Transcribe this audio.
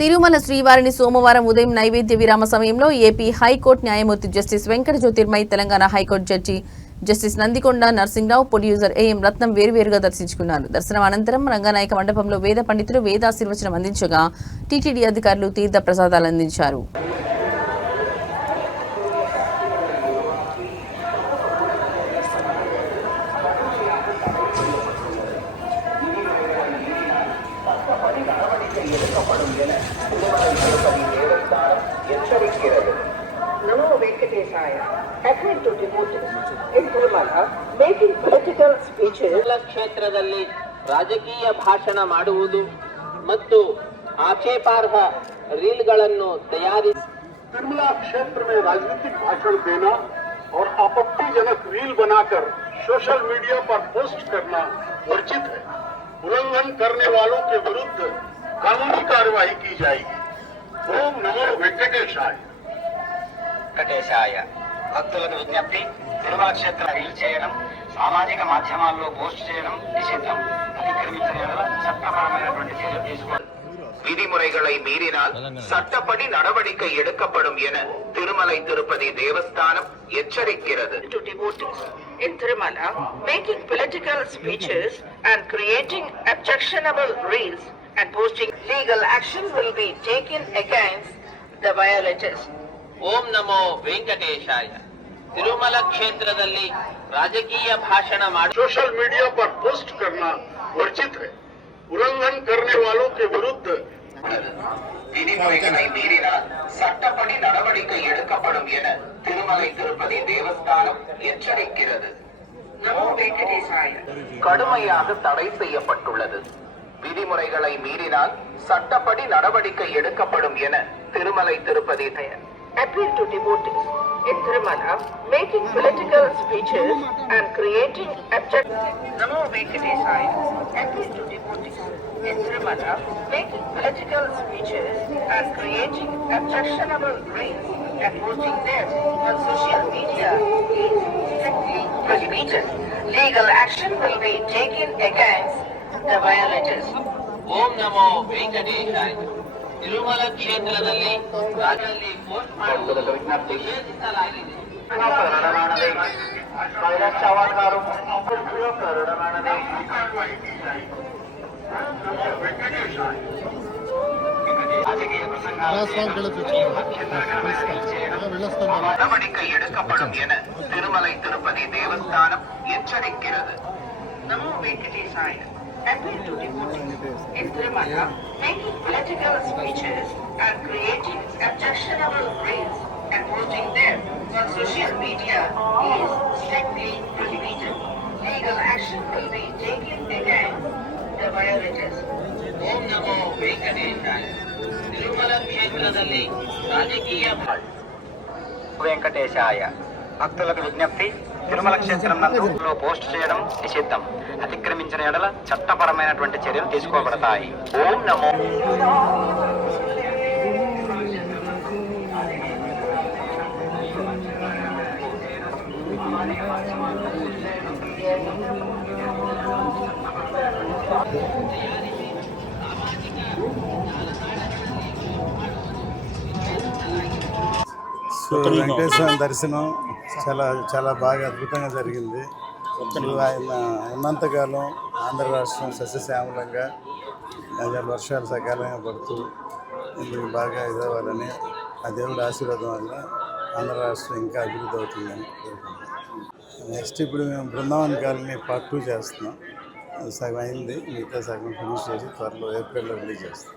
తిరుమల శ్రీవారిని సోమవారం ఉదయం నైవేద్య విరామ సమయంలో ఏపీ హైకోర్టు న్యాయమూర్తి justice Venkata Jyotirmayi, Telangana high court judge justice Nandikonda Narasimharao, producer AM రత్నం వేరువేరుగా దర్శించుకున్నారు. దర్శనం అనంతరం రంగనాయక మండపంలో వేద పండితులు వేదాశీర్వచనం అందించగా టీటీడీ అధికారులు తీర్థ ప్రసాదాలు అందించారు. Namo Venkatesaya, appeal to devotees in Tirumala, making political speeches. ಕ್ಷೇತ್ರದಲ್ಲಿ ರಾಜಕೀಯ ಭಾಷಣ ಮಾಡುವುದು ಮತ್ತು ಆಕ್ಷೇಪಾರ್ಹ रीलಗಳನ್ನು तैयारिಸಿ तिरुमला क्षेत्र में राजनीतिक भाषण देना और आपत्तिजनक रील बनाकर सोशल मीडिया पर पोस्ट करना वर्जित है। उल्लंघन करने वालों के विरुद्ध कानूनी कार्यवाही की जाएगी। ओम नमो वेंकटेशाय। భక్తులకు విజ్ఞప్తి, తిరుమల క్షేత్ర రీల్ చేయడం, సామాజిక మాధ్యమాల్లో పోస్ట్ చేయడం నిషిద్ధం. అతిక్రమించిన చట్టపరమైనటువంటి చర్యలు తీసుకోవాలి. விதிமுறைகளை மீறினால் சட்டப்படி நடவடிக்கை எடுக்கப்படும் என Thirumalai Tirupati Devasthanam எச்சரிக்கிறது. To devotees in Tirumala, making political speeches and creating objectionable reels and posting, legal action will be taken against the violators. ಓಂ ನಮೋ ವೆಂಕಟೇಶಾಯ. ತಿರುಮಲ ಕ್ಷೇತ್ರದಲ್ಲಿ ರಾಜಕೀಯ ಭಾಷಣ ಮಾಡಿ सोशल मीडिया पर पोस्ट करना वर्जित है। उल्लंघन करने वालों के विरुद्ध விதிமுறைகளை மீறினால் சட்டப்படி நடவடிக்கை எடுக்கப்படும் என திருமலை திருப்பதி தேவஸ்தானம் எச்சரிக்கிறது. Namo Venkatesaya. கடுமையாக தடை செய்யப்பட்டுள்ளது. விதிமுறைகளை மீறினால் சட்டப்படி நடவடிக்கை எடுக்கப்படும் என Thirumalai Tirupati Appeal to devotees in Tirumala, making political speeches and creating Namo Venkatesaya. Appeal to devotees in Tirumala, making political speeches and creating objectionable reels and posting them on social media is strictly prohibited. Legal action will be taken against the violators. ಓಂ ನಮೋ ವೆಂಕಟೇಶಾಯ. ತಿರುಮಲ ಕ್ಷೇತ್ರದಲ್ಲಿ ರಾಜಲ್ಲಿ post ಮಾಡುವುದು ನಿಷೇಧಿಸಲಾಗಿದೆ. நடவடிக்கை எடுக்கப்படும் என Thirumalai Tirupati Devasthanam எச்சரிக்கிறது. Namo Venkatesaya. Appeal to devotees in Tirumala, making political speeches and creating objectionable reels and posting them on social media is strictly prohibited. Legal action will be taken against the violators. ಓಂ ನಮೋ ವೆಂಕಟೇಶಾಯ. ತಿರುಮಲ ಕ್ಷೇತ್ರದಲ್ಲಿ ರಾಜಕೀಯ వెంకటేశాయ. భక్తులకు విజ్ఞప్తి, తిరుమల క్షేత్రం నందు post చేయడం నిషిద్ధం. అతిక్రమించిన ఎడల చట్టపరమైనటువంటి చర్యలు తీసుకోబడతాయి. ఓం నమో సో వెంకటేశ్వర దర్శనం చాలా బాగా అద్భుతంగా జరిగింది. ఆయన ఉన్నంతకాలం ఆంధ్ర రాష్ట్రం సస్యశ్యామలంగా వర్షాలు సకాలంగా పడుతూ ఇందుకు బాగా ఇదవ్వాలని, ఆ దేవుడి ఆశీర్వాదం వల్ల ఆంధ్ర రాష్ట్రం ఇంకా అభివృద్ధి అవుతుందని కోరుకుంటున్నాం. నెక్స్ట్ ఇప్పుడు మేము బృందావన్ కాలనీ పార్ట్ 2 చేస్తున్నాం. సగం అయింది, మిగతా సగం ఫినిష్ చేసి త్వరలో ఏప్రిల్లో రిలీజ్ చేస్తాం.